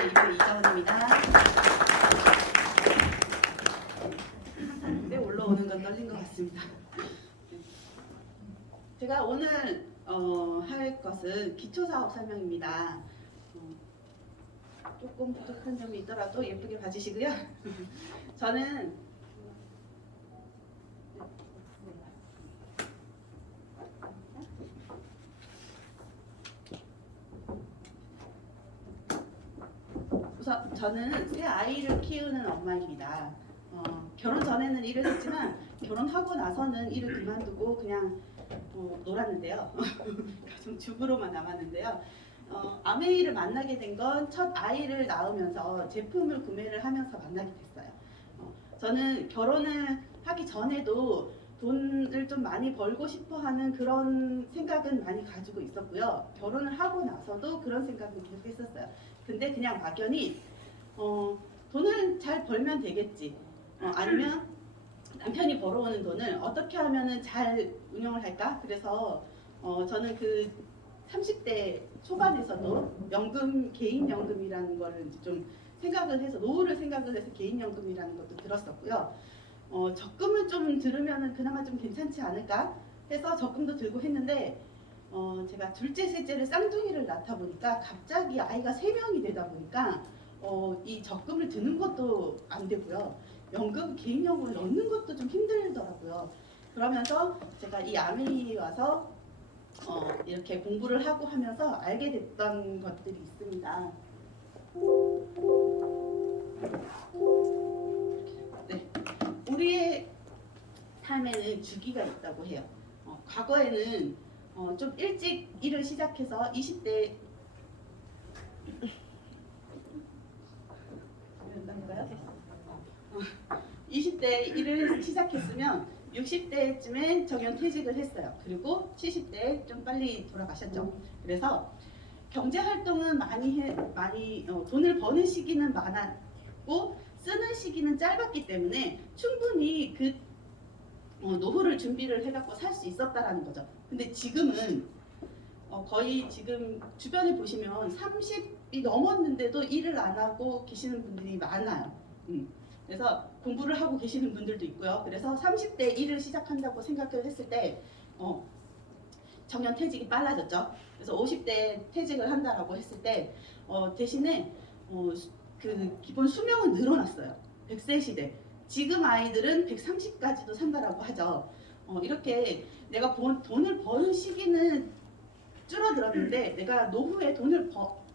이브 이정은입니다. 네, 올라오는 건 떨린 것 같습니다. 제가 오늘 할 것은 기초사업 설명입니다. 조금 부족한 점이 있더라도 예쁘게 봐주시고요. 저는 우선 저는 새 아이를 키우는 엄마입니다. 결혼 전에는 일을 했지만 결혼하고 나서는 일을 그만두고 그냥 놀았는데요. 가정주부로만 남았는데요. 아메이를 만나게 된 건 첫 아이를 낳으면서 제품을 구매를 하면서 만나게 됐어요. 저는 결혼을 하기 전에도 돈을 좀 많이 벌고 싶어 하는 그런 생각은 많이 가지고 있었고요. 결혼을 하고 나서도 그런 생각은 계속 했었어요. 근데 그냥 막연히 돈을 잘 벌면 되겠지. 아니면 남편이 벌어오는 돈을 어떻게 하면은 잘 운영을 할까? 그래서 저는 그 30대 초반에서도 연금, 개인연금이라는 거를 이제 좀 생각을 해서 노후를 생각을 해서 개인연금이라는 것도 들었었고요. 적금을 좀 들으면은 그나마 좀 괜찮지 않을까 해서 적금도 들고 했는데 제가 둘째, 셋째를 쌍둥이를 낳다 보니까 갑자기 아이가 3명이 되다 보니까 이 적금을 드는 것도 안 되고요. 연금, 개인연금을 넣는 것도 좀 힘들더라고요. 그러면서 제가 이 아메이에 와서 이렇게 공부를 하고 하면서 알게 됐던 것들이 있습니다. 네, 우리의 삶에는 주기가 있다고 해요. 과거에는 좀 일찍 일을 시작해서 20대 20대 일을 시작했으면 60대쯤에 정년퇴직을 했어요. 그리고 70대에 좀 빨리 돌아가셨죠. 그래서 경제활동은 많이 돈을 버는 시기는 많았고 쓰는 시기는 짧았기 때문에 충분히 그 노후를 준비를 해갖고 살 수 있었다라는 거죠. 근데 지금은 거의 지금 주변에 보시면 30이 넘었는데도 일을 안 하고 계시는 분들이 많아요. 그래서 공부를 하고 계시는 분들도 있고요. 그래서 30대 일을 시작한다고 생각을 했을 때 정년 퇴직이 빨라졌죠. 그래서 50대 퇴직을 한다라고 했을 때 대신에 그 기본 수명은 늘어났어요. 100세 시대. 지금 아이들은 130까지도 산다라고 하죠. 이렇게 내가 돈을 버는 시기는 줄어들었는데 내가 노후에 돈을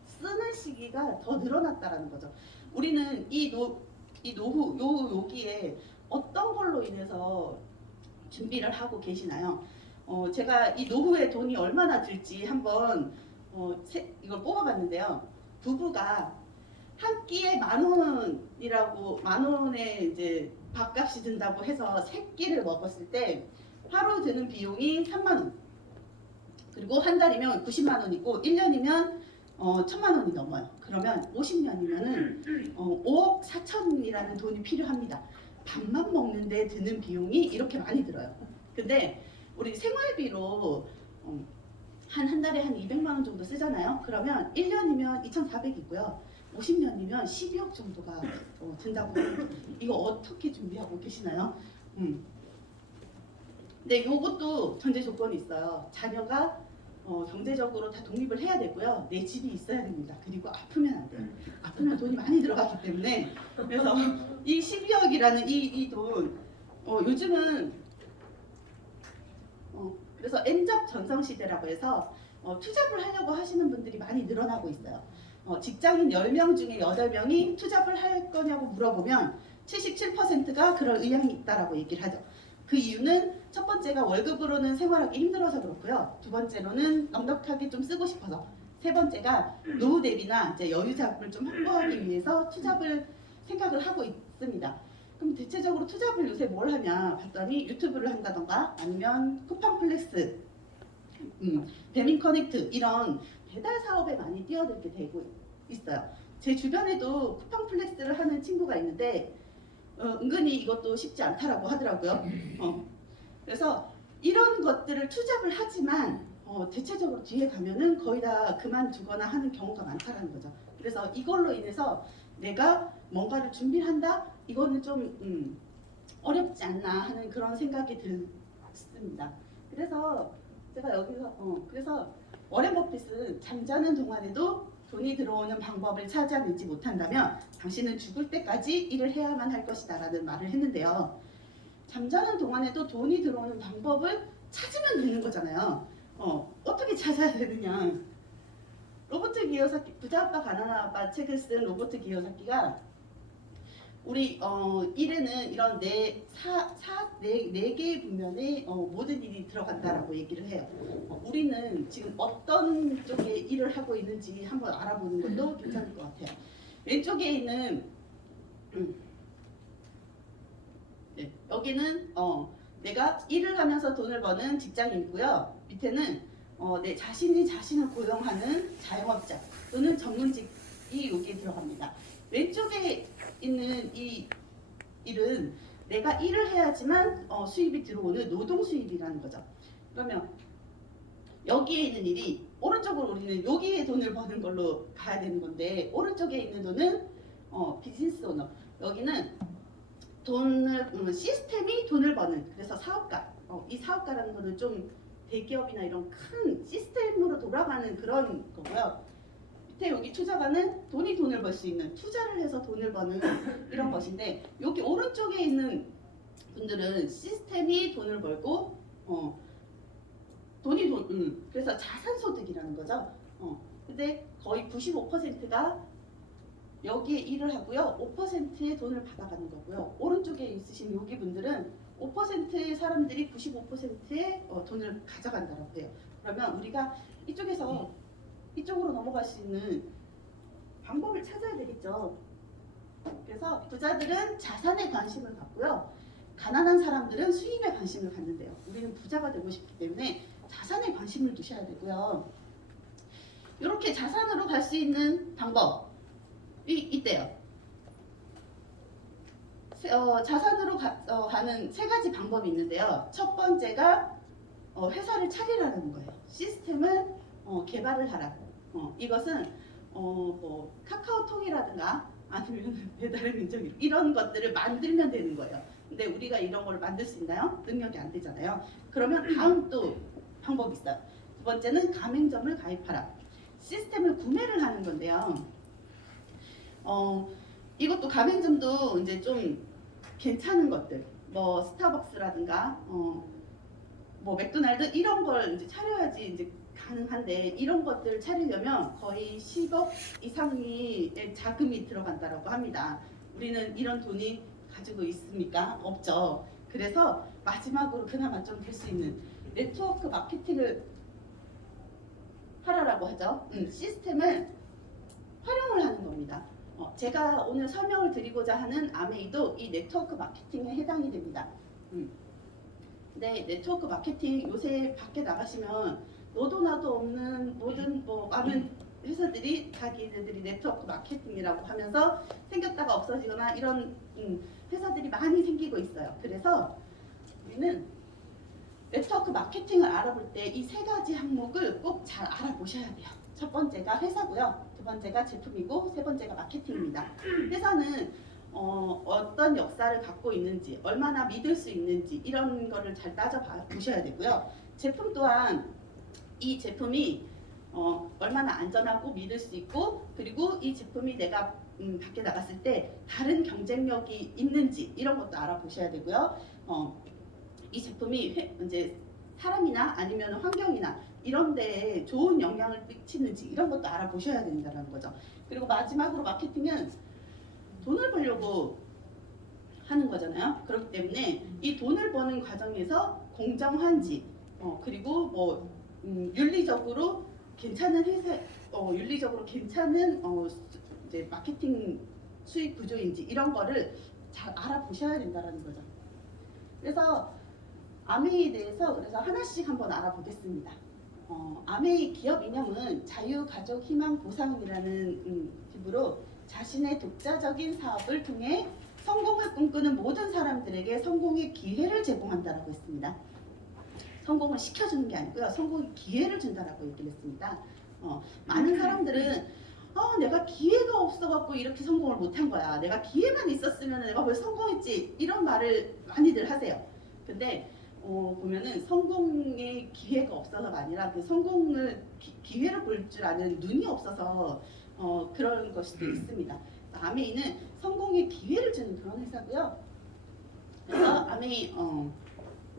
쓰는 시기가 더 늘어났다라는 거죠. 우리는 이 노후 여기에 어떤 걸로 인해서 준비를 하고 계시나요? 제가 이 노후에 돈이 얼마나 들지 한번 이걸 뽑아봤는데요. 부부가 한 끼에 10,000원이라고 10,000원에 이제 밥값이 든다고 해서 3끼를 먹었을 때 하루 드는 비용이 30,000원. 그리고 한 달이면 90만 원이고 1년이면 1,000만 원이 넘어요. 그러면 50년이면은 5억 4천이라는 돈이 필요합니다. 밥만 먹는데 드는 비용이 이렇게 많이 들어요. 근데 우리 생활비로 한 달에 한 200만 원 정도 쓰잖아요. 그러면 1년이면 2,400이고요. 50년이면 12억 정도가 든다고 해요. 이거 어떻게 준비하고 계시나요? 근데 이것도 전제 조건이 있어요. 자녀가 경제적으로 다 독립을 해야 되고요. 내 집이 있어야 됩니다. 그리고 아프면 안 돼요. 아프면 돈이 많이 들어가기 때문에 그래서 이 12억이라는 이 돈 요즘은 그래서 N잡 전성시대라고 해서 투잡을 하려고 하시는 분들이 많이 늘어나고 있어요. 직장인 10명 중에 8명이 투잡을 할 거냐고 물어보면 77%가 그럴 의향이 있다라고 얘기를 하죠. 그 이유는 첫 번째가 월급으로는 생활하기 힘들어서 그렇고요. 두 번째로는 넉넉하게 좀 쓰고 싶어서. 세 번째가 노후 대비나 이제 여유자금을 좀 확보하기 위해서 투잡을 생각을 하고 있습니다. 그럼 대체적으로 투잡을 요새 뭘 하냐 봤더니 유튜브를 한다던가 아니면 쿠팡플렉스, 배민커넥트 이런 배달 사업에 많이 뛰어들게 되고 있어요. 제 주변에도 쿠팡플렉스를 하는 친구가 있는데 은근히 이것도 쉽지 않다라고 하더라고요. 그래서 이런 것들을 투잡을 하지만 대체적으로 뒤에 가면은 거의 다 그만두거나 하는 경우가 많다라는 거죠. 그래서 이걸로 인해서 내가 뭔가를 준비를 한다? 이거는 좀 어렵지 않나 하는 그런 생각이 들습니다. 그래서 제가 여기서 그래서 워렌 버핏은 잠자는 동안에도 돈이 들어오는 방법을 찾아내지 못한다면 당신은 죽을 때까지 일을 해야만 할 것이다 라는 말을 했는데요. 잠자는 동안에도 돈이 들어오는 방법을 찾으면 되는 거잖아요. 어떻게 찾아야 되느냐. 로버트 기요사키, 부자 아빠 가난한 아빠 책을 쓴 로버트 기요사키가 우리 일에는 이런 네 개의 분면에 모든 일이 들어간다라고 얘기를 해요. 우리는 지금 어떤 쪽에 일을 하고 있는지 한번 알아보는 것도 괜찮을 것 같아요. 왼쪽에 있는 네, 여기는 내가 일을 하면서 돈을 버는 직장인이고요. 밑에는 내 자신이 자신을 고용하는 자영업자 또는 전문직이 여기에 들어갑니다. 왼쪽에 있는 이 일은 내가 일을 해야지만 수입이 들어오는 노동 수입이라는 거죠. 그러면 여기에 있는 일이 오른쪽으로 우리는 여기에 돈을 버는 걸로 가야 되는 건데 오른쪽에 있는 돈은 비즈니스 오너. 여기는 돈을 시스템이 돈을 버는 그래서 사업가. 이 사업가라는 거는 좀 대기업이나 이런 큰 시스템으로 돌아가는 그런 거고요. 밑에 여기 투자가는 돈을 벌 수 있는 투자를 해서 돈을 버는 이런 것인데 여기 오른쪽에 있는 분들은 시스템이 돈을 벌고 그래서 자산소득이라는 거죠. 근데 거의 95%가 여기에 일을 하고요. 5%의 돈을 받아가는 거고요. 오른쪽에 있으신 여기 분들은 5%의 사람들이 95%의 돈을 가져간다고 해요. 그러면 우리가 이쪽에서 이쪽으로 넘어갈 수 있는 방법을 찾아야 되겠죠. 그래서 부자들은 자산에 관심을 갖고요. 가난한 사람들은 수입에 관심을 갖는데요. 우리는 부자가 되고 싶기 때문에 자산에 관심을 두셔야 되고요. 이렇게 자산으로 갈 수 있는 방법이 있대요. 자산으로 가는 세 가지 방법이 있는데요. 첫 번째가 회사를 차리라는 거예요. 시스템을 개발을 하라. 이것은 뭐 카카오톡이라든가 아니면 배달의 민족 이런 것들을 만들면 되는 거예요. 근데 우리가 이런 걸 만들 수 있나요? 능력이 안 되잖아요. 그러면 다음 또 방법이 있어요. 두 번째는 가맹점을 가입하라. 시스템을 구매를 하는 건데요. 이것도 가맹점도 이제 좀 괜찮은 것들, 뭐 스타벅스라든가 뭐 맥도날드 이런 걸 이제 차려야지 이제 가능한데 이런 것들을 차리려면 거의 10억 이상의 자금이 들어간다고 합니다. 우리는 이런 돈이 가지고 있습니까? 없죠. 그래서 마지막으로 그나마 좀 될 수 있는 네트워크 마케팅을 하라라고 하죠. 시스템을 활용을 하는 겁니다. 제가 오늘 설명을 드리고자 하는 아메이도 이 네트워크 마케팅에 해당이 됩니다. 근데 네트워크 마케팅 요새 밖에 나가시면 너도 나도 없는 모든 많은 회사들이 자기네들이 네트워크 마케팅이라고 하면서 생겼다가 없어지거나 이런 회사들이 많이 생기고 있어요. 그래서 우리는 네트워크 마케팅을 알아볼 때 이 세 가지 항목을 꼭 잘 알아보셔야 돼요. 첫 번째가 회사고요. 두 번째가 제품이고 세 번째가 마케팅입니다. 회사는 어떤 역사를 갖고 있는지 얼마나 믿을 수 있는지 이런 거를 잘 따져보셔야 되고요. 제품 또한 이 제품이 얼마나 안전하고 믿을 수 있고 그리고 이 제품이 내가 밖에 나갔을 때 다른 경쟁력이 있는지 이런 것도 알아보셔야 되고요. 이 제품이 이제 사람이나 아니면 환경이나 이런 데에 좋은 영향을 미치는지 이런 것도 알아보셔야 된다는 거죠. 그리고 마지막으로 마케팅은 돈을 벌려고 하는 거잖아요. 그렇기 때문에 이 돈을 버는 과정에서 공정한지 그리고 뭐 윤리적으로 괜찮은 회사 윤리적으로 괜찮은 이제 마케팅 수익 구조인지 이런 거를 잘 알아보셔야 된다는 거죠. 그래서 아메이에 대해서 그래서 하나씩 한번 알아보겠습니다. 아메이 기업 이념은 자유, 가족, 희망, 보상이라는 기부로 자신의 독자적인 사업을 통해 성공을 꿈꾸는 모든 사람들에게 성공의 기회를 제공한다라고 했습니다. 성공을 시켜주는 게 아니고요. 성공의 기회를 준다라고 얘기를 했습니다. 많은 사람들은 내가 기회가 없어갖고 이렇게 성공을 못한 거야. 내가 기회만 있었으면 내가 벌써 성공했지. 이런 말을 많이들 하세요. 근데 보면은 성공의 기회가 없어서가 아니라 그 성공을 기회를 볼 줄 아는 눈이 없어서 그런 것일 수도 있습니다. 아메이는 성공의 기회를 주는 그런 회사고요. 그래서 아메이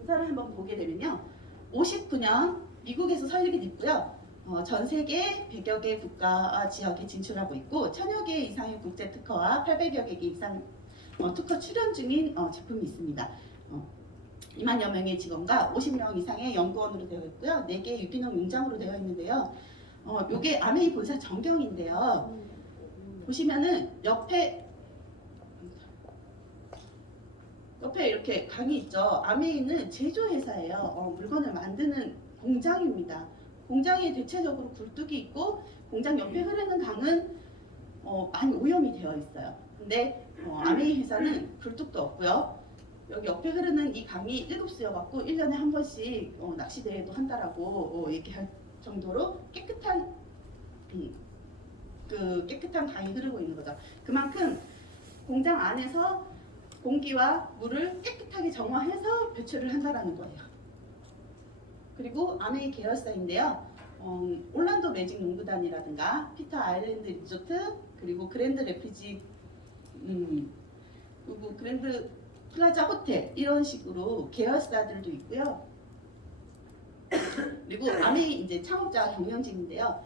회사를 한번 보게 되면요. 59년 미국에서 설립이 됐고요. 전 세계 100여 개 국가와 지역에 진출하고 있고 1000여 개 이상의 국제 특허와 800여 개 이상 특허 출연 중인 제품이 있습니다. 2만여 명의 직원과 50명 이상의 연구원으로 되어 있고요. 4개의 유기농 농장으로 되어 있는데요. 요게 아메이 본사 전경인데요. 보시면은 옆에 이렇게 강이 있죠. 아메이는 제조회사예요. 물건을 만드는 공장입니다. 공장에 대체적으로 굴뚝이 있고 공장 옆에 흐르는 강은 많이 오염이 되어 있어요. 근데 아메이 회사는 굴뚝도 없고요. 여기 옆에 흐르는 이 강이 7수여갖고 1년에 한 번씩 낚시대회도 한다라고 얘기할 정도로 깨끗한 깨끗한 강이 흐르고 있는 거죠. 그만큼 공장 안에서 공기와 물을 깨끗하게 정화해서 배출을 한다라는 거예요. 그리고 아메이 계열사인데요. 올란도 매직 농구단이라든가 피터 아일랜드 리조트 그리고 그랜드 레피지 그리고 그랜드 플라자 호텔 이런 식으로 계열사들도 있고요. 그리고 아메이 이제 창업자 경영진인데요.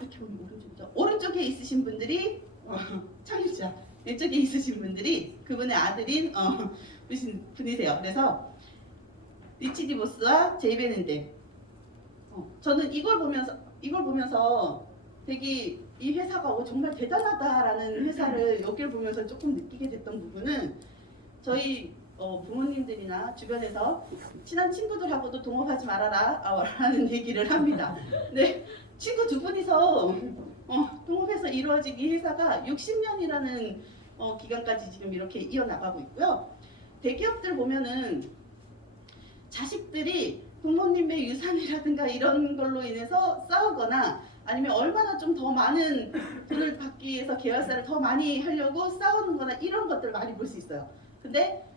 이렇게 보면 오른쪽에 있으신 분들이 창립자, 왼쪽에 있으신 분들이 그분의 아들인 분이세요. 그래서 리치 디보스와 제이벤 앤델. 저는 이걸 보면서 되게 이 회사가 정말 대단하다라는 회사를 여기를 보면서 조금 느끼게 됐던 부분은 저희 부모님들이나 주변에서 친한 친구들하고도 동업하지 말아라 라는 얘기를 합니다. 네, 친구 두 분이서 동업해서 이루어진 이 회사가 60년이라는 기간까지 지금 이렇게 이어나가고 있고요. 대기업들 보면은 자식들이 부모님의 유산이라든가 이런 걸로 인해서 싸우거나 아니면 얼마나 좀 더 많은 돈을 받기 위해서 계열사를 더 많이 하려고 싸우는 거나 이런 것들을 많이 볼 수 있어요. 근데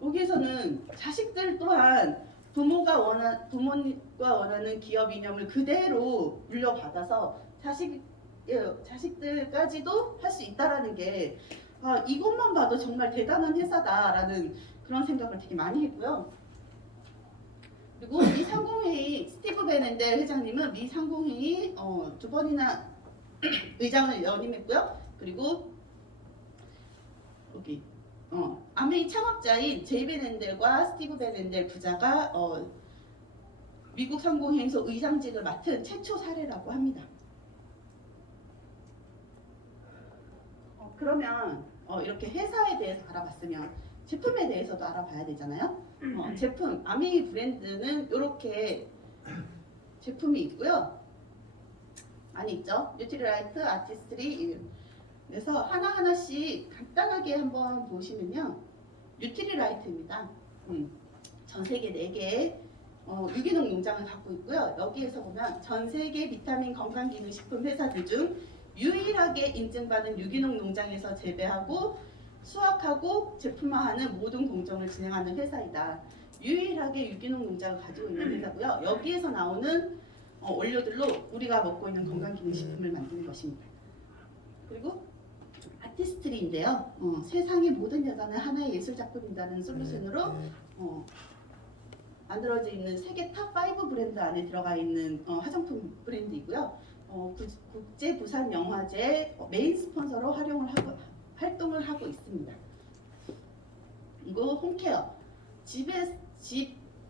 여기에서는 자식들 또한 부모님과 원하는 기업 이념을 그대로 물려받아서 자식들까지도 할 수 있다라는 게 이것만 봐도 정말 대단한 회사다라는 그런 생각을 되게 많이 했고요. 그리고 미 상공회의 스티브 베넨델 회장님은 미 상공회의 2번이나 의장을 연임했고요. 그리고 여기 아메이 창업자인 제이 베넨델과 스티브 베넨델 부자가 미국 상공회의소 의장직을 맡은 최초 사례라고 합니다. 그러면 이렇게 회사에 대해서 알아봤으면 제품에 대해서도 알아봐야 되잖아요. 제품 아메이 브랜드는 이렇게 제품이 있고요. 많이 있죠. 뉴트리라이트, 아티스트리. 그래서 하나하나씩 간단하게 한번 보시면요. 뉴트리라이트입니다. 전 세계 4개의 유기농 농장을 갖고 있고요. 여기에서 보면 전 세계 비타민 건강기능식품 회사들 중 유일하게 인증받은 유기농 농장에서 재배하고 수확하고 제품화하는 모든 공정을 진행하는 회사이다. 유일하게 유기농 농장을 가지고 있는 회사고요. 여기에서 나오는 원료들로 우리가 먹고 있는 건강기능식품을 만드는 것입니다. 그리고 아티스트리인데요. 세상의 모든 여자는 하나의 예술작품이라는 솔루션으로 만들어져 있는 세계 탑5 브랜드 안에 들어가 있는 화장품 브랜드이고요. 국제 부산 영화제 메인 스폰서로 활동을 하고 있습니다. 그리고 홈케어, 집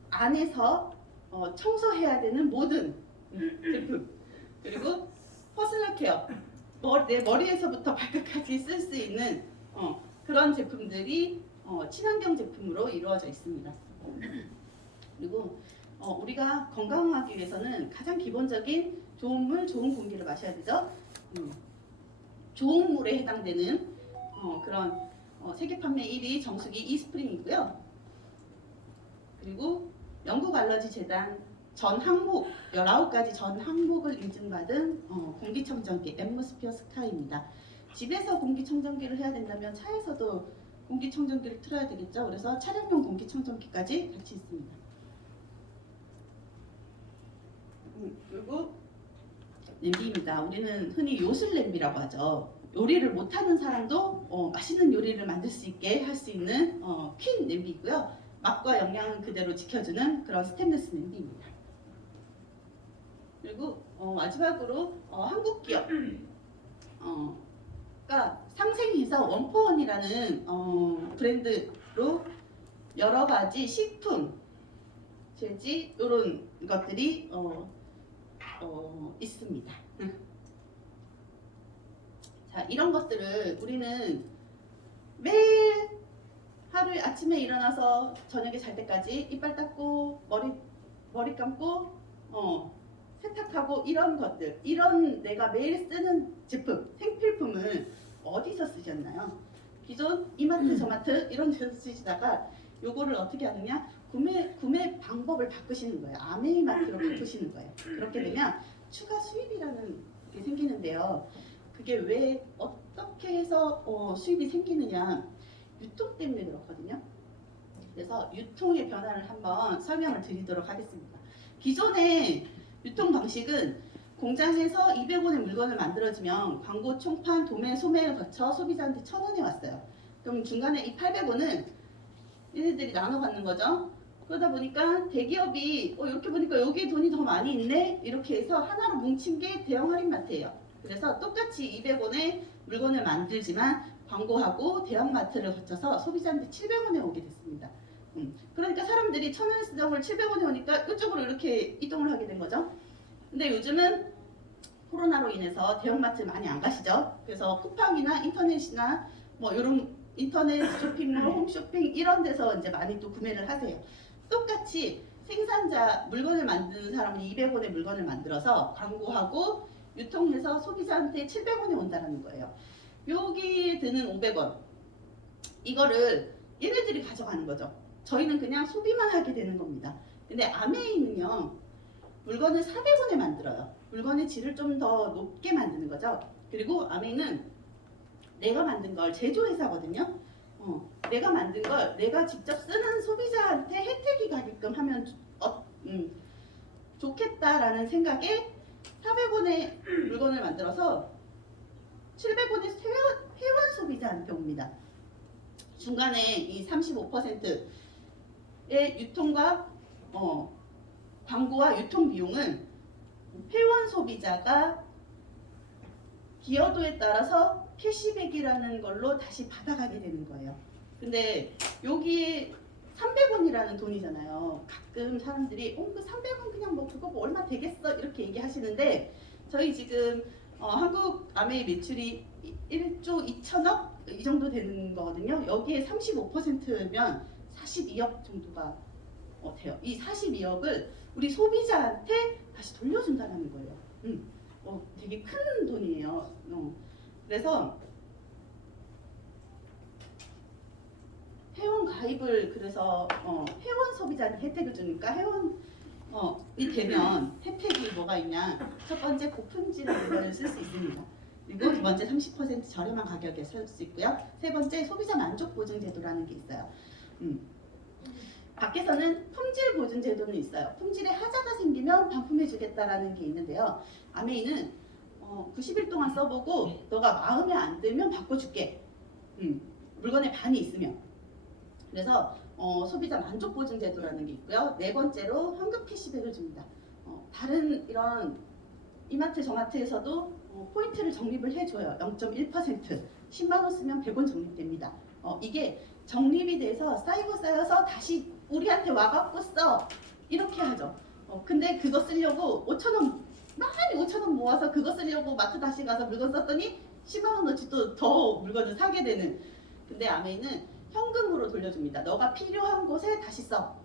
안에서 청소해야 되는 모든 제품. 그리고 퍼스널 케어, 내 머리에서부터 발끝까지 쓸 수 있는 그런 제품들이 친환경 제품으로 이루어져 있습니다. 그리고 우리가 건강하기 위해서는 가장 기본적인 좋은 물, 좋은 공기를 마셔야 되죠. 좋은 물에 해당되는 그런 세계 판매 1위 정수기 이스프링이고요. 그리고 영국 알러지 재단 전 항목 19가지 전 항목을 인증받은 공기청정기 앰모스피어 스카이입니다. 집에서 공기청정기를 해야 된다면 차에서도 공기청정기를 틀어야 되겠죠. 그래서 차량용 공기청정기까지 같이 있습니다. 그리고 냄비입니다. 우리는 흔히 요술 냄비라고 하죠. 요리를 못하는 사람도 맛있는 요리를 만들 수 있게 할 수 있는 퀸 냄비이고요. 맛과 영양은 그대로 지켜주는 그런 스테인리스 냄비입니다. 그리고 마지막으로 한국 기업 상생해서 원포원이라는 브랜드로 여러 가지 식품, 돼지 이런 것들이 있습니다. 자, 이런 것들을 우리는 매일 하루에 아침에 일어나서 저녁에 잘 때까지 이빨 닦고 머리 감고 세탁하고 이런 것들, 이런 내가 매일 쓰는 제품, 생필품을 어디서 쓰셨나요? 기존 이마트, 저마트 이런 데서 쓰시다가 요거를 어떻게 하느냐? 구매 방법을 바꾸시는 거예요. 아메이마트로 바꾸시는 거예요. 그렇게 되면 추가 수입이라는 게 생기는데요. 그게 왜 어떻게 해서 수입이 생기느냐? 유통 때문에 그렇거든요. 그래서 유통의 변화를 한번 설명을 드리도록 하겠습니다. 기존의 유통 방식은 공장에서 200원의 물건을 만들어지면 광고, 총판, 도매, 소매를 거쳐 소비자한테 1,000원에 왔어요. 그럼 중간에 이 800원은 얘네들이 나눠 갖는 거죠. 그러다 보니까 대기업이 이렇게 보니까 여기 돈이 더 많이 있네 이렇게 해서 하나로 뭉친 게 대형 할인마트예요. 그래서 똑같이 200원의 물건을 만들지만 광고하고 대형마트를 거쳐서 소비자한테 700원에 오게 됐습니다. 그러니까 사람들이 1,000원에 쓰던 걸 700원에 오니까 이쪽으로 이렇게 이동을 하게 된 거죠. 근데 요즘은 코로나로 인해서 대형마트 많이 안 가시죠. 그래서 쿠팡이나 인터넷이나 뭐 이런 인터넷 쇼핑몰, 홈쇼핑 이런 데서 이제 많이 또 구매를 하세요. 똑같이 생산자 물건을 만드는 사람은 200원의 물건을 만들어서 광고하고 유통해서 소비자한테 700원에 온다는 거예요. 여기에 드는 500원 이거를 얘네들이 가져가는 거죠. 저희는 그냥 소비만 하게 되는 겁니다. 근데 아메이는요 물건을 400원에 만들어요. 물건의 질을 좀 더 높게 만드는 거죠. 그리고 아메이는 내가 만든 걸 제조회사거든요. 내가 만든 걸 내가 직접 쓰는 소비자한테 혜택이 가게끔 하면 좋겠다라는 생각에 400원의 물건을 만들어서 700원의 회원 소비자한테 옵니다. 중간에 이 35%의 유통과 광고와 유통 비용은 회원 소비자가 기여도에 따라서 캐시백이라는 걸로 다시 받아가게 되는 거예요. 근데 여기에 300원이라는 돈이잖아요. 가끔 사람들이 그 300원 그냥 뭐 그거 뭐 얼마 되겠어 이렇게 얘기하시는데 저희 지금 한국 아메이 매출이 1조 2천억 이 정도 되는 거거든요. 여기에 35%면 42억 정도가 돼요. 이 42억을 우리 소비자한테 다시 돌려준다는 거예요. 되게 큰 돈이에요. 그래서 회원 가입을 그래서 회원 소비자한테 혜택을 주니까 회원이 되면 혜택이 뭐가 있냐? 첫 번째 고품질 물건을 쓸 수 있습니다. 그리고 두 번째 30% 저렴한 가격에 살 수 있고요. 세 번째 소비자 만족 보증 제도라는 게 있어요. 밖에서는 품질 보증 제도는 있어요. 품질에 하자가 생기면 반품해 주겠다라는 게 있는데요. 아메이는 90일 동안 써보고 너가 마음에 안 들면 바꿔줄게. 물건에 반이 있으면. 그래서 소비자 만족 보증 제도라는 게 있고요. 네 번째로 환급 캐시백을 줍니다. 다른 이런 이마트 저마트에서도 포인트를 적립을 해줘요. 0.1% 10만 원 쓰면 100원 적립됩니다. 이게 적립이 돼서 쌓여서 다시 우리한테 와갖고 써 이렇게 하죠. 근데 그거 쓰려고 5,000원 많이 5,000원 모아서 그거 쓰려고 마트 다시 가서 물건 썼더니 10만 원어치 또 더 물건을 사게 되는. 근데 아메이는 현금으로 돌려줍니다. 너가 필요한 곳에 다시 써.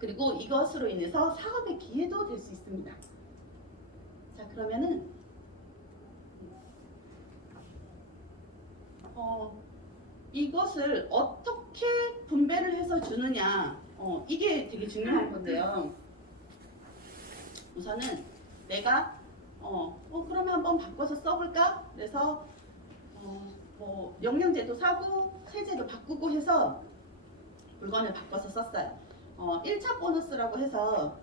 그리고 이것으로 인해서 사업의 기회도 될 수 있습니다. 자, 그러면은 이것을 어떻게 분배를 해서 주느냐 이게 되게 중요한 건데요. 우선은 내가 그러면 한번 바꿔서 써볼까? 그래서 뭐 영양제도 사고 세제도 바꾸고 해서 물건을 바꿔서 썼어요. 1차 보너스라고 해서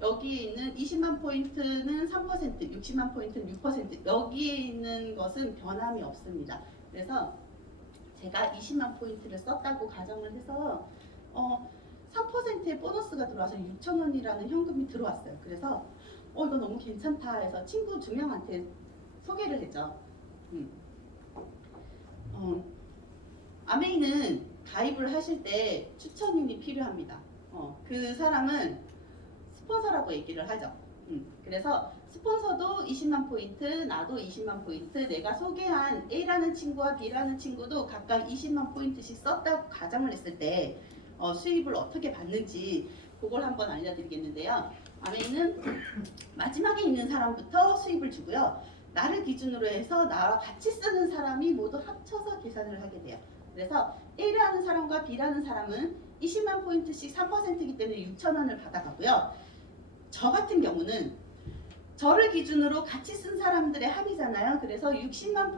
여기 있는 20만 포인트는 3%, 60만 포인트는 6%, 여기에 있는 것은 변함이 없습니다. 그래서 제가 20만 포인트를 썼다고 가정을 해서 3%의 보너스가 들어와서 6,000원이라는 현금이 들어왔어요. 그래서 이거 너무 괜찮다 해서 친구 2명한테 소개를 했죠. 아메이는 가입을 하실 때 추천인이 필요합니다. 그 사람은 스폰서라고 얘기를 하죠. 그래서 스폰서도 20만 포인트, 나도 20만 포인트, 내가 소개한 A라는 친구와 B라는 친구도 각각 20만 포인트씩 썼다고 가정을 했을 때 수입을 어떻게 받는지 그걸 한번 알려드리겠는데요. 아메이는 마지막에 있는 사람부터 수입을 주고요. 나를 기준으로 해서 나와 같이 쓰는 사람이 모두 합쳐서 계산을 하게 돼요. 그래서 A라는 사람과 B라는 사람은 20만 포인트씩 3%이기 때문에 6,000원을 받아가고요. 저 같은 경우는 저를 기준으로 같이 쓴 사람들의 합이잖아요. 그래서 60만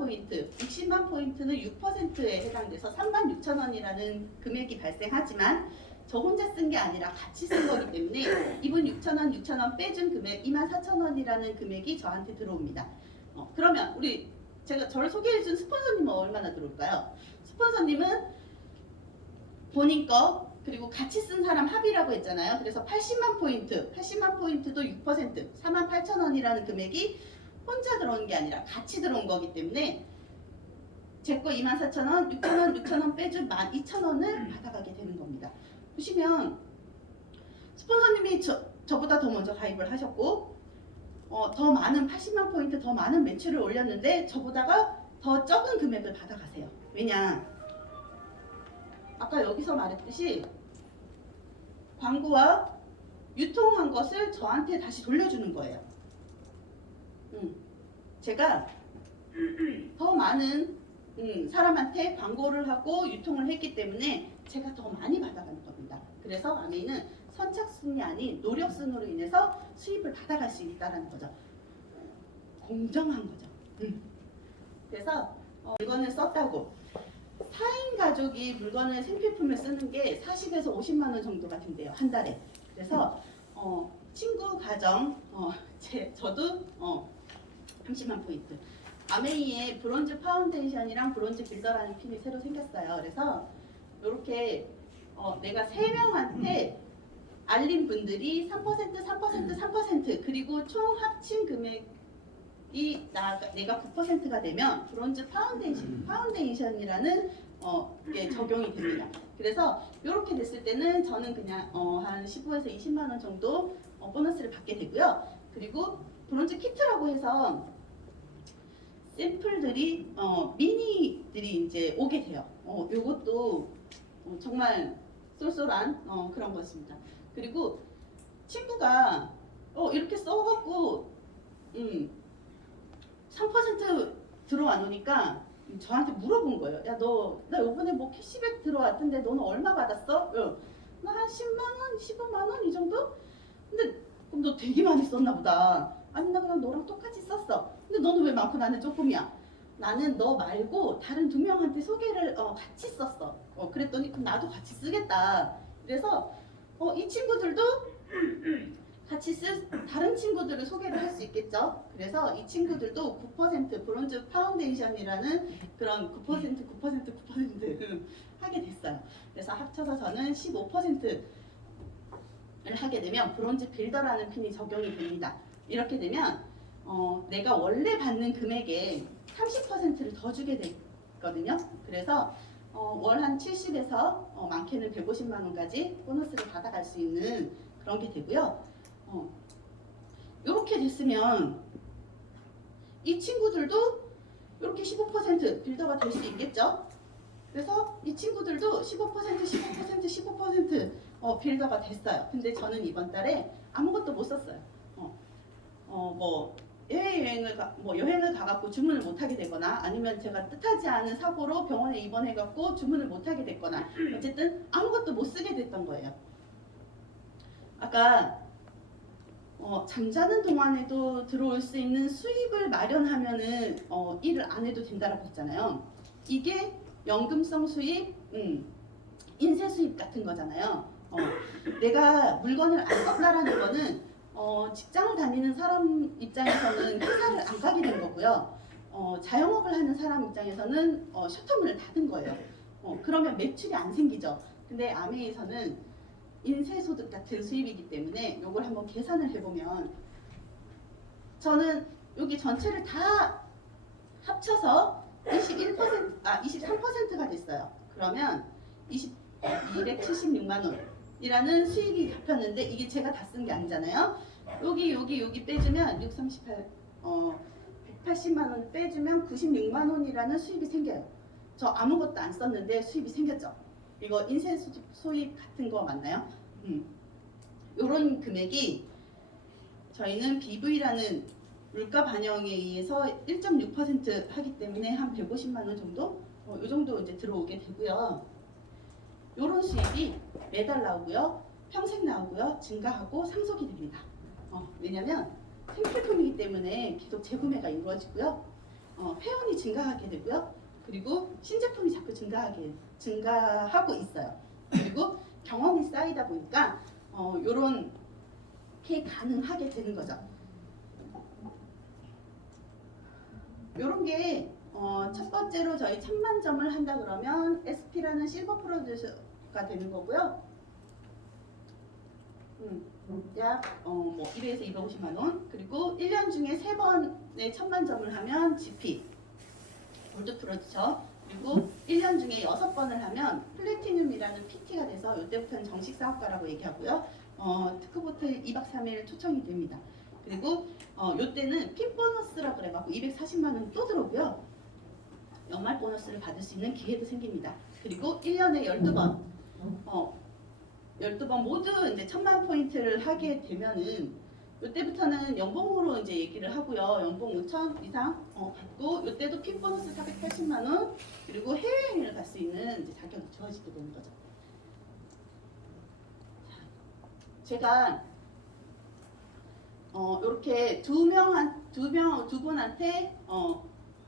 포인트는 6%에 해당돼서 36,000원이라는 금액이 발생하지만 저 혼자 쓴 게 아니라 같이 쓴 거기 때문에 이분 6,000원 빼준 금액 24,000원이라는 금액이 저한테 들어옵니다. 그러면 저를 소개해준 스폰서님은 얼마나 들어올까요? 스폰서님은 본인 거 그리고 같이 쓴 사람 합이라고 했잖아요. 그래서 80만 포인트도 6%, 48,000원이라는 금액이 혼자 들어온 게 아니라 같이 들어온 거기 때문에 제 거 24,000원, 6,000원 빼준 12,000원을 받아가게 되는 겁니다. 보시면 스폰서님이 저보다 더 먼저 가입을 하셨고 더 많은 80만 포인트 더 많은 매출을 올렸는데 저보다가 더 적은 금액을 받아가세요. 왜냐? 아까 여기서 말했듯이 광고와 유통한 것을 저한테 다시 돌려주는 거예요. 제가 더 많은 사람한테 광고를 하고 유통을 했기 때문에 제가 더 많이 받아가는 겁니다. 그래서 아메이는 선착순이 아닌 노력순으로 인해서 수입을 받아갈 수 있다는 거죠. 공정한 거죠. 그래서 물건을 썼다고 4인 가족이 물건을 생필품을 쓰는 게 40에서 50만 원 정도가 된대요. 한 달에. 그래서 친구 가정 저도 30만 포인트. 아메이의 브론즈 파운데이션이랑 브론즈 빌더라는 핀이 새로 생겼어요. 그래서 이렇게 내가 3명한테 알린 분들이 3% 그리고 총 합친 금액이 내가 9%가 되면 브론즈 파운데이션이라는 게 적용이 됩니다. 그래서 이렇게 됐을 때는 저는 그냥 한 15에서 20만 원 정도 보너스를 받게 되고요. 그리고 브론즈 키트라고 해서 샘플들이 미니들이 이제 오게 돼요. 요것도 정말 쏠쏠한 그런 것입니다. 그리고 친구가 이렇게 써갖고 3% 들어와 놓으니까 저한테 물어본 거예요. 야, 나 요번에 뭐 캐시백 들어왔던데 너는 얼마 받았어? 나 한 10만 원, 15만 원 이 정도? 근데 그럼 너 되게 많이 썼나 보다. 아니 나 그냥 너랑 똑같이 썼어. 근데 너는 왜 많고 나는 조금이야? 나는 너 말고 다른 2명한테 소개를 같이 썼어. 그랬더니 그럼 나도 같이 쓰겠다. 그래서 이 친구들도 같이 다른 친구들을 소개를 할 수 있겠죠. 그래서 이 친구들도 9% 브론즈 파운데이션이라는 그런 9% 하게 됐어요. 그래서 합쳐서 저는 15%를 하게 되면 브론즈 빌더라는 핀이 적용이 됩니다. 이렇게 되면 내가 원래 받는 금액에 30%를 더 주게 되거든요. 그래서 월 한 70에서 많게는 150만 원까지 보너스를 받아갈 수 있는 그런 게 되고요. 이렇게 됐으면 이 친구들도 이렇게 15% 빌더가 될 수 있겠죠. 그래서 이 친구들도 15% 빌더가 됐어요. 근데 저는 이번 달에 아무것도 못 썼어요. 뭐 여행을 가갖고 주문을 못하게 되거나 아니면 제가 뜻하지 않은 사고로 병원에 입원해갖고 주문을 못하게 됐거나 어쨌든 아무것도 못 쓰게 됐던 거예요. 아까 잠자는 동안에도 들어올 수 있는 수입을 마련하면은 일을 안 해도 된다라고 했잖아요. 이게 연금성 수입, 인쇄 수입 같은 거잖아요. 내가 물건을 안 썼다라는 거는 직장을 다니는 사람 입장에서는 회사를 안 가게 된 거고요. 자영업을 하는 사람 입장에서는 셔터문을 닫은 거예요. 그러면 매출이 안 생기죠. 근데 아메이에서는 인쇄소득 같은 수입이기 때문에 이걸 한번 계산을 해보면 저는 여기 전체를 다 합쳐서 23%가 됐어요. 그러면 276만 원이라는 수입이 잡혔는데 이게 제가 다 쓴 게 아니잖아요. 여기 빼주면 6, 38, 180만 원 빼주면 96만 원이라는 수입이 생겨요. 저 아무것도 안 썼는데 수입이 생겼죠. 이거 인쇄 수입 같은 거 맞나요? 이런 금액이 저희는 BV라는 물가 반영에 의해서 1.6% 하기 때문에 한 150만 원 정도? 이 정도 이제 들어오게 되고요. 이런 수입이 매달 나오고요. 평생 나오고요. 증가하고 상속이 됩니다. 왜냐면 생필품이기 때문에 계속 재구매가 이루어지고요. 회원이 증가하게 되고요. 그리고 신제품이 자꾸 증가하고 있어요. 그리고 경험이 쌓이다 보니까 요런 게 가능하게 되는 거죠. 요런 게 첫 번째로 저희 1000만점을 한다 그러면 SP라는 실버 프로듀서가 되는 거고요. 약 200에서 250만 원. 그리고 1년 중에 3번에 1000만점을 하면 GP 골드 프로듀서. 그리고 1년 중에 6번을 하면 플래티늄이라는 PT가 돼서 이때부터는 정식 사업가라고 얘기하고요. 특급 호텔 2박 3일 초청이 됩니다. 그리고 이때는 핀 보너스라고 그래갖고 240만 원 또 들어오고요. 연말 보너스를 받을 수 있는 기회도 생깁니다. 그리고 1년에 12번 12번 모두 이제 1000만 포인트를 하게 되면은 이때부터는 연봉으로 이제 얘기를 하고요. 연봉 5천 이상 받고 이때도 핀 보너스 480만 원 그리고 해외여행을 갈 수 있는 이제 자격이 주어지게 되는 거죠. 제가 이렇게 두 분한테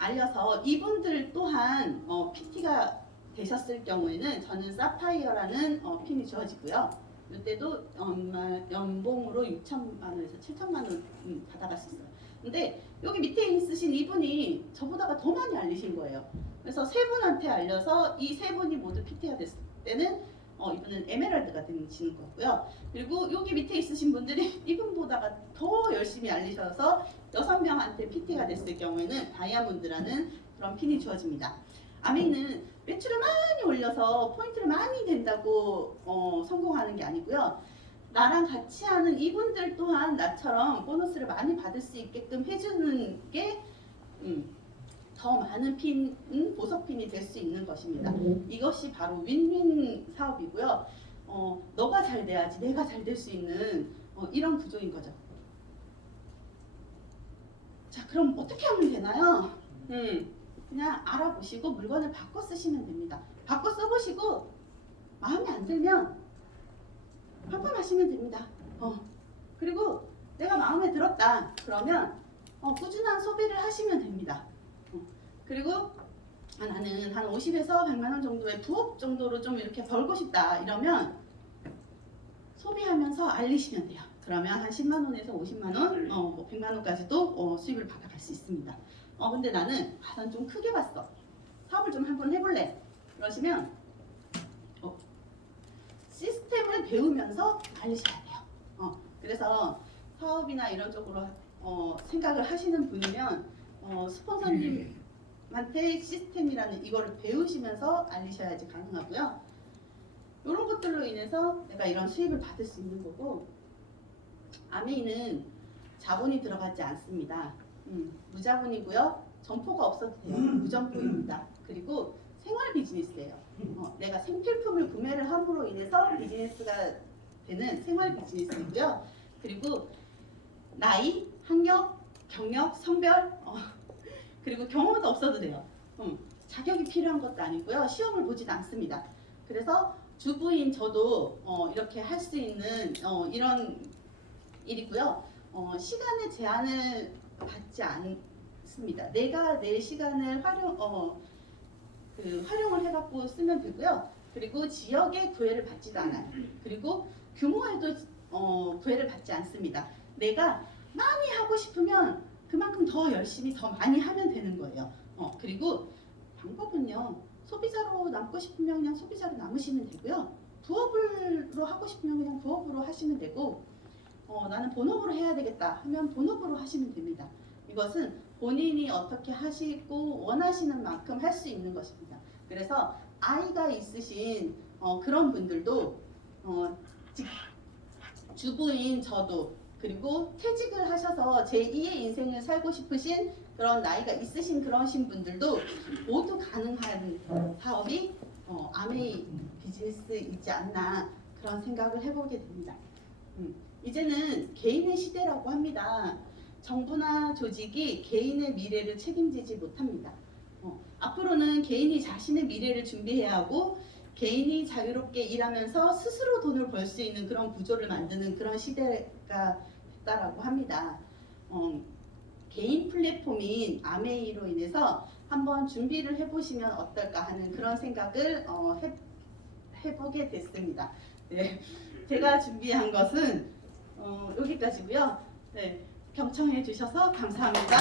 알려서 이분들 또한 PT가 되셨을 경우에는 저는 사파이어라는 핀이 주어지고요. 이때도 연봉으로 6천만 원에서 7천만 원 받아갈 수 있어요. 근데 여기 밑에 있으신 이분이 저보다가 더 많이 알리신 거예요. 그래서 세 분한테 알려서 이 세 분이 모두 PT가 됐을 때는 이분은 에메랄드가 되시는 거고요. 그리고 여기 밑에 있으신 분들이 이분보다가 더 열심히 알리셔서 6명한테 PT가 됐을 경우에는 다이아몬드라는 그런 핀이 주어집니다. 아메이는 매출을 많이 올려서 포인트를 많이 된다고 성공하는 게 아니고요. 나랑 같이 하는 이분들 또한 나처럼 보너스를 많이 받을 수 있게끔 해주는 게 더 많은 보석핀이 될 수 있는 것입니다. 이것이 바로 윈윈 사업이고요. 너가 잘 돼야지 내가 잘 될 수 있는 이런 구조인 거죠. 자, 그럼 어떻게 하면 되나요? 그냥 알아보시고 물건을 바꿔 쓰시면 됩니다. 바꿔 써보시고 마음에 안 들면 바꿔마시면 됩니다. 그리고 내가 마음에 들었다 그러면 꾸준한 소비를 하시면 됩니다. 그리고 나는 한 50에서 100만 원 정도의 부업 정도로 좀 이렇게 벌고 싶다 이러면 소비하면서 알리시면 돼요. 그러면 한 10만 원에서 50만 원, 100만 원까지도 수입을 받아갈 수 있습니다. 근데 나는 난 좀 크게 봤어. 사업을 좀 한번 해볼래. 그러시면 시스템을 배우면서 알리셔야 돼요. 그래서 사업이나 이런 쪽으로 생각을 하시는 분이면 스폰서님한테 시스템이라는 이거를 배우시면서 알리셔야지 가능하고요. 이런 것들로 인해서 내가 이런 수입을 받을 수 있는 거고, 아메이는 자본이 들어가지 않습니다. 무자본이고요. 점포가 없어도 돼요. 무점포입니다. 그리고 생활 비즈니스예요. 내가 생필품을 구매를 함으로 인해서 비즈니스가 되는 생활 비즈니스이고요. 그리고 나이, 학력, 경력, 성별, 그리고 경험도 없어도 돼요. 자격이 필요한 것도 아니고요. 시험을 보지도 않습니다. 그래서 주부인 저도 이렇게 할 수 있는 이런 일이고요. 시간의 제한을 받지 않습니다. 내가 내 시간을 활용을 해갖고 쓰면 되고요. 그리고 지역의 구애를 받지도 않아요. 그리고 규모에도 구애를 받지 않습니다. 내가 많이 하고 싶으면 그만큼 더 열심히 더 많이 하면 되는 거예요. 그리고 방법은요. 소비자로 남고 싶으면 그냥 소비자로 남으시면 되고요. 부업으로 하고 싶으면 그냥 부업으로 하시면 되고 나는 본업으로 해야 되겠다 하면 본업으로 하시면 됩니다. 이것은 본인이 어떻게 하시고 원하시는 만큼 할 수 있는 것입니다. 그래서 아이가 있으신 그런 분들도 주부인 저도 그리고 퇴직을 하셔서 제2의 인생을 살고 싶으신 그런 나이가 있으신 그러신 분들도 모두 가능한 사업이 아메이 비즈니스이지 않나 그런 생각을 해보게 됩니다. 이제는 개인의 시대라고 합니다. 정부나 조직이 개인의 미래를 책임지지 못합니다. 앞으로는 개인이 자신의 미래를 준비해야 하고 개인이 자유롭게 일하면서 스스로 돈을 벌 수 있는 그런 구조를 만드는 그런 시대가 됐다라고 합니다. 개인 플랫폼인 아메이로 인해서 한번 준비를 해보시면 어떨까 하는 그런 생각을 해보게 됐습니다. 네, 제가 준비한 것은 여기까지고요. 네, 경청해 주셔서 감사합니다.